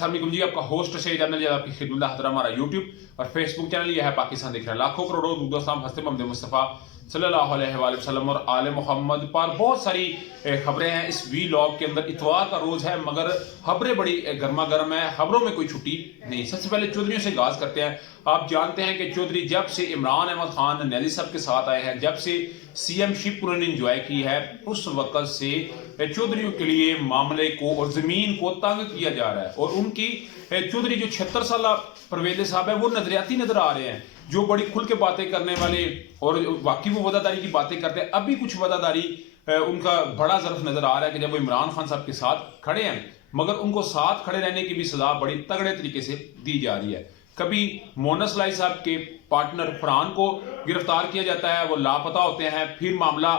अस्सलाम वालेकुम जी, आपका होस्ट से चैनल आपकी खिदमत हाजिर हमारा यूट्यूब और फेसबुक चैनल यह है पाकिस्तान देख रहे हैं। लाखों करोड़ों दुरुद हस्ते मोहम्मद मुस्तफ़ा सल्लल्लाहु अलैहि वसल्लम और आले मोहम्मद पर बहुत सारी खबरें हैं इस वीलॉग के अंदर। इतवार का रोज है मगर खबरें बड़ी गर्मा गर्म है, खबरों में कोई छुट्टी नहीं। सबसे पहले चौधरीयों से आगाज करते हैं। आप जानते हैं कि चौधरी जब से इमरान अहमद खान न्याजी साहब के साथ आए हैं, जब से सीएम शिप उन्होंने इंजॉय की है, उस वक्त से चौधरीयों के लिए मामले को और जमीन को तंग किया जा रहा है। और उनकी चौधरी जो 76 साल परवेज साहब है वो नजरियाती नजर आ रहे हैं, जो बड़ी खुल के बातें करने वाले और वाकई वो वदादारी की बातें करते हैं। अभी कुछ वदादारी उनका बड़ा ज़र्फ नजर आ रहा है कि जब वो इमरान खान साहब के साथ खड़े हैं, मगर उनको साथ खड़े रहने की भी सजा बड़ी तगड़े तरीके से दी जा रही है। कभी मोनस लाई साहब के पार्टनर फरहान को गिरफ्तार किया जाता है, वो लापता होते हैं, फिर मामला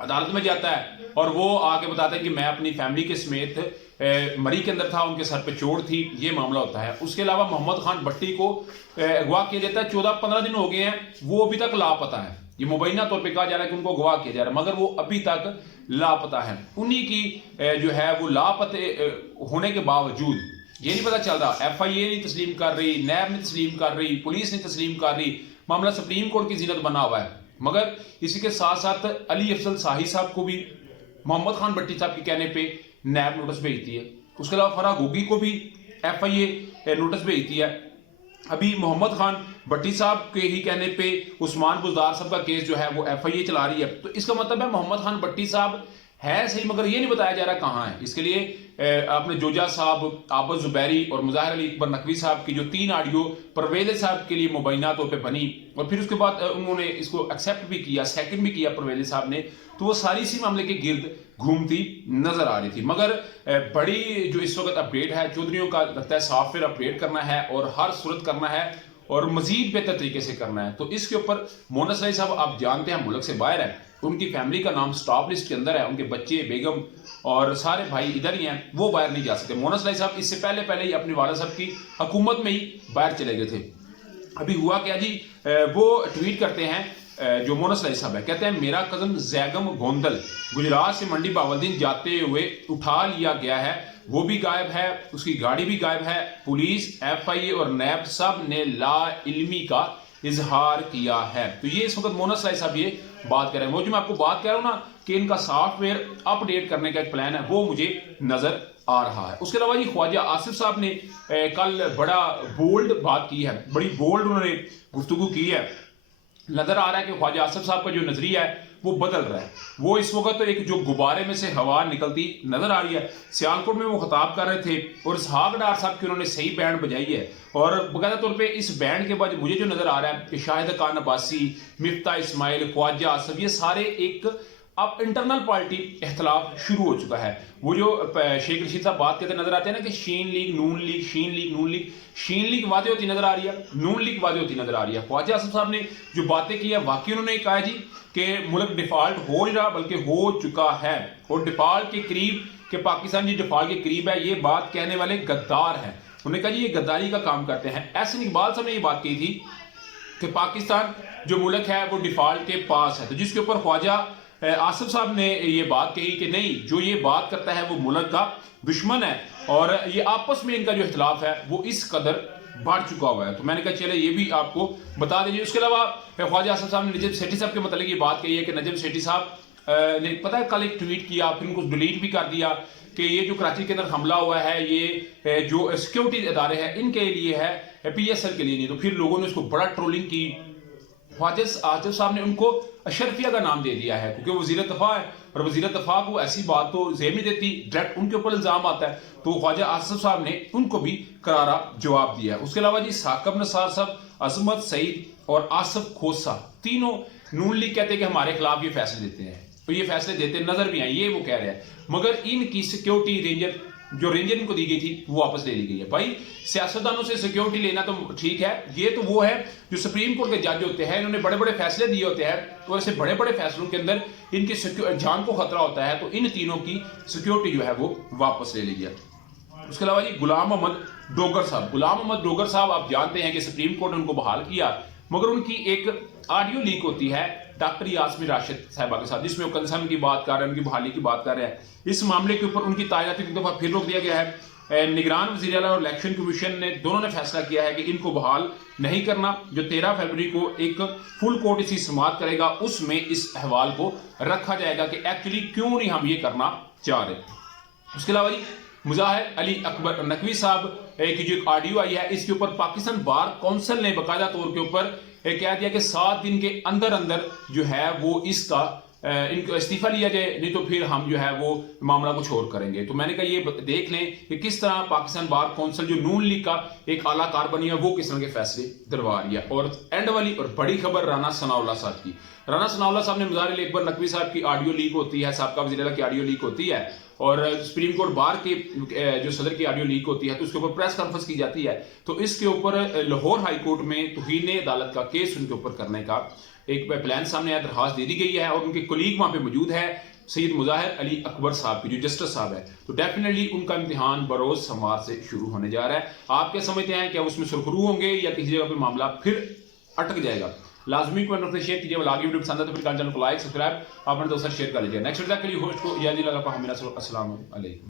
अदालत में जाता है और वो आके बताते हैं कि मैं अपनी फैमिली के समेत मरी के अंदर था, उनके सर पे चोट थी, ये मामला होता है। उसके अलावा मोहम्मद खान भट्टी को अगवा किया जाता है, 14-15 दिन हो गए हैं, वो अभी तक लापता है। ये मुबैना तौर पे कहा जा रहा है कि उनको अगवा किया जा रहा है, मगर वो अभी तक लापता है। उन्हीं की जो है वो लापते होने के बावजूद ये नहीं पता चल रहा, FIA नहीं तस्लीम कर रही, नैब नहीं तस्लीम कर रही, पुलिस नहीं तस्लीम कर रही, मामला सुप्रीम कोर्ट की जीनत बना हुआ है। मगर इसी के साथ साथ अली अफजल शाही साहब को भी मोहम्मद खान भट्टी साहब के कहने पे नैब नोटिस भेजती है। उसके अलावा फराह गोगी को भी FIA नोटिस भेजती है। अभी मोहम्मद खान भट्टी साहब के ही कहने पे उस्मान बुजदार साहब का केस जो है वो FIA चला रही है। तो इसका मतलब है मोहम्मद खान भट्टी साहब है सही, मगर ये नहीं बताया जा रहा कहाँ है। इसके लिए आपने जोजा साहब, आबद जुबैरी और मुजाहिर अली अकबर नकवी साहब की जो 3 ऑडियो परवेज साहब के लिए मुबैना तौर पे बनी और फिर उसके बाद उन्होंने इसको एक्सेप्ट भी किया, सेकंड भी किया परवेज साहब ने, तो वो सारी इसी मामले के गिर्द घूमती नजर आ रही थी। मगर बड़ी जो इस वक्त अपडेट है, चौधरीयों का लगता है सॉफ्टवेयर अपडेट करना है और हर सूरत करना है और मजीद बेहतर तरीके से करना है। तो इसके ऊपर मोनस लाई साहब आप जानते हैं मुल्क से बाहर है, उनकी फैमिली का नाम स्टॉप लिस्ट के अंदर है, उनके बच्चे, बेगम और सारे भाई इधर ही हैं, वो बाहर नहीं जा सकते। मोनस लाई साहब इससे पहले ही अपने वाला साहब की हुकूमत में ही बाहर चले गए थे। अभी हुआ क्या जी, वो ट्वीट करते हैं जो मोनस लाई साहब है, कहते हैं मेरा कजन जैगम गोंदल गुजरात से मंडी बावलदीन जाते हुए उठा लिया गया है, वो भी गायब है, उसकी गाड़ी भी गायब है। पुलिस, FIA और नैब सब ने ला इल्मी का इजहार किया है। तो ये इस वक्त मोनस लाई साहब ये बात कर रहे हैं। वो जो मैं आपको बात कह रहा हूं ना कि इनका सॉफ्टवेयर अपडेट करने का एक प्लान है, वो मुझे नजर आ रहा है। उसके अलावा जी ख्वाजा आसिफ साहब ने कल बड़ा बोल्ड बात की है, बड़ी बोल्ड उन्होंने गुफ्तगू की है। नजर आ रहा है कि ख्वाजा आसिफ साहब का जो नजरिया है वो बदल रहा है। वो इस वक्त तो एक जो गुब्बारे में से हवा निकलती नजर आ रही है। सियालकोट में वो खिताब कर रहे थे और इसहाक डार साहब की उन्होंने सही बैंड बजाई है और बकायदा तौर पे इस बैंड के बाद मुझे जो नजर आ रहा है कि शाहिद खान अब्बासी, मिफ्ता इस्माइल, ख्वाजा आसिफ, ये सारे एक अब इंटरनल पार्टी इख्तलाफ शुरू हो चुका है। वो जो शेख रशीद साहब बात करते नजर आते हैं ना कि शीन लीग, नून लीग, शीन लीग, नून लीग, शीन लीग वादे होती नजर आ रही है, नून लीग वादे होती नजर आ रही है। ख्वाजा आसिफ साहब ने जो बातें की है वाकई उन्होंने कहा जी कि मुल्क डिफॉल्ट हो नहीं रहा बल्कि हो चुका है और डिफॉल्ट के करीब कि पाकिस्तान जी डिफॉल्ट के करीब है, ये बात कहने वाले गद्दार हैं। उन्होंने कहा जी ये गद्दारी का काम करते हैं। एहसन इकबाल साहब ने ये बात कही थी कि पाकिस्तान जो मुल्क है वो डिफॉल्ट के पास है, तो जिसके ऊपर ख्वाजा आसिफ साहब ने ये बात कही कि नहीं, जो ये बात करता है वो मुल्क का दुश्मन है और ये आपस में इनका जो इख्तिलाफ है वो इस कदर बढ़ चुका हुआ है। तो मैंने कहा चले ये भी आपको बता दीजिए। उसके अलावा ख्वाजा आसिफ साहब ने नजम सेठी साहब के मतलब ये बात कही है कि नजम सेठी साहब ने पता है कल एक ट्वीट किया, फिर उनको डिलीट भी कर दिया कि ये जो कराची के अंदर हमला हुआ है ये जो सिक्योरिटी इदारे हैं इनके लिए है, PSL के लिए नहीं। तो फिर लोगों ने उसको बड़ा ट्रोलिंग की। ख्वाजा आसिफ साहब ने उनको अशरफिया का नाम दे दिया है क्योंकि वज़ीर दफ़ा है और वज़ीर दफ़ा को ऐसी बात तो जेब नहीं देती, डायरेक्ट उनके ऊपर इल्जाम आता है। तो ख्वाजा आसिफ साहब ने उनको भी करारा जवाब दिया। उसके अलावा जी साकिब निसार साहब, अजमत सईद और आसिफ खोसा तीनों नून लीग कहते हैं कि हमारे खिलाफ ये फैसले देते हैं, तो ये फैसले देते नजर भी आए, ये वो कह रहे हैं। मगर इनकी सिक्योरिटी रेंजर जो रेंजर इनको दी गई थी वो वापस ले ली गई है। भाई सियासतदानों से सिक्योरिटी लेना तो ठीक है, ये तो वो है जो सुप्रीम कोर्ट के जज होते हैं, इन्होंने बड़े बड़े फैसले दिए होते हैं तो ऐसे बड़े बड़े फैसलों के अंदर इनकी जान को खतरा होता है, तो इन तीनों की सिक्योरिटी जो है वो वापस ले ली गई। उसके अलावा जी गुलाम मोहम्मद डोगर साहब, गुलाम मोहम्मद डोगर साहब आप जानते हैं कि सुप्रीम कोर्ट ने उनको बहाल किया, मगर उनकी एक ऑडियो लीक होती है डॉक्टर यास्मीन राशिद साहिबा के साथ, जिसमें वो कंसर्न की बात कर रहे हैं, उनकी बहाली की बात कर रहे हैं। इस मामले के ऊपर उनकी तैनाती एक दफा फिर रोक दिया गया है निगरान वज़ीर आला और इलेक्शन कमीशन ने दोनों ने फैसला किया है कि इनको बहाल नहीं करना। जो 13 फरवरी को एक फुल कोर्ट इसी समाप्त करेगा उसमें इस अहवाल को रखा जाएगा कि एक्चुअली क्यों नहीं हम ये करना चाह रहे। उसके अलावा जी मुजाहिर अली अकबर नकवी साहब की जो एक ऑडियो आई है, इसके ऊपर पाकिस्तान बार काउंसिल ने बाकायदा तौर के ऊपर कह दिया कि 7 दिन के अंदर अंदर जो है वो इसका इनको इस्तीफा लिया जाए, नहीं तो फिर हम जो है वो मामला कुछ और करेंगे। तो मैंने कहा ये देख लें कि किस तरह पाकिस्तान बार काउंसिल जो नून लीग का एक आला कार बनी है वो किस तरह के फैसले दिलवा रही है। और एंड वाली और बड़ी खबर राना सनाउल्लाह साहब की। राना सनाउल्लाह साहब ने मुजाहिर अली अकबर नकवी साहब की ऑडियो लीक होती है, साबका वज़ीर आला की ऑडियो लीक होती है और सुप्रीम कोर्ट बार के जो सदर की ऑडियो लीक होती है तो उसके ऊपर प्रेस कॉन्फ्रेंस की जाती है। तो इसके ऊपर लाहौर हाई कोर्ट में तौहीन अदालत का केस उनके ऊपर करने का एक प्लान सामने आया, दरखास्त दे दी गई है और उनके कोलीग वहां पे मौजूद है सैयद मुजाहिर अली अकबर साहब की जो जस्टिस साहब है। तो डेफिनेटली उनका इम्तिहान बरोज सोमवार से शुरू होने जा रहा है। आप क्या समझते हैं, क्या उसमें सुरखरू होंगे या किसी जगह पर मामला फिर अटक जाएगा? लाजमी कमेंट करके शेयर कीजिए। आगे वीडियो पसंद है तो फिर चैनल को लाइक सब्सक्राइब अपने दोस्तों शेयर कर लीजिए। नेक्स्ट वीडियो के लिए होस्ट को इजाज़त लगा। अस्सलाम वालेकुम।